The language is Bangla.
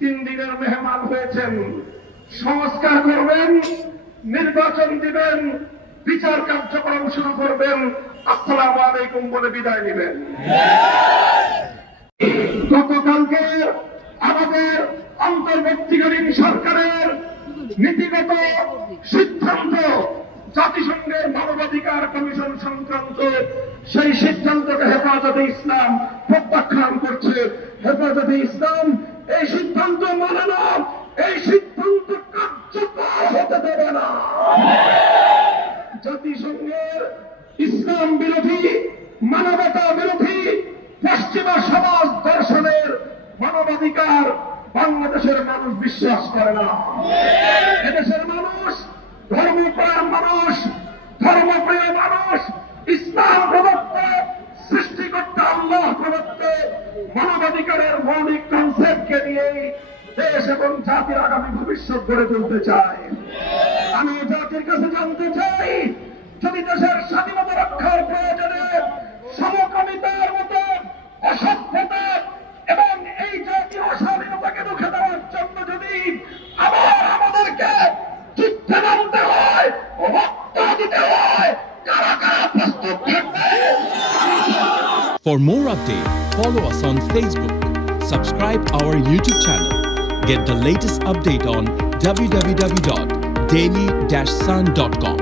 3 দিনের মেহমান হয়েছেন, সংস্কার করবেন, নির্বাচন দিবেন, বিচার কার্যক্রম শুরু করবেন, আসসালামু আলাইকুম বলে বিদায় নেবেন। গতকালকে আমাদের অন্তর্বর্তীকালীন সরকারের নীতিগত সিদ্ধান্ত, জাতিসংঘের মানবাধিকার কমিশন সংক্রান্ত সেই সিদ্ধান্তকে হেফাজতে ইসলাম প্রত্যাখ্যান করছে। হেফাজতে ইসলাম এই সিদ্ধান্ত মানে না, এই সিদ্ধান্ত কার্যকর হতে দেবে না। জাতিসংঘের ইসলাম বিরোধী, মানবতা বিরোধী পশ্চিমা সমাজ দর্শনের মানবাধিকার বাংলাদেশের মানুষ বিশ্বাস করে না। এদেশের মানুষ ধর্মপ্রাণ মানুষ, ধর্মপ্রিয় মানুষ, ইসলাম প্রদত্ত, সৃষ্টিকর্তা আল্লাহ প্রদত্ত মানবাধিকারের মৌলিক কনসেপ্টকে নিয়েই দেশ এবং জাতির আগামী ভবিষ্যৎ গড়ে তুলতে চায়। আমি জাতির কাছে জানতে চাই, যদি দেশের স্বাধীনতা রক্ষার প্রয়োজনে সমকামিতার মতো অসভ্যতা এবং এই জাতীয় স্বাধীনতাকে রুখে দেওয়ার জন্য যদি আবার আমাদেরকে যুদ্ধে নামতে হয়, রক্ত দিতে হয়, কারা কারা প্রস্তুত থাকবে? For more updates, follow us on Facebook, subscribe our YouTube channel, get the latest update on www.daily-sun.com.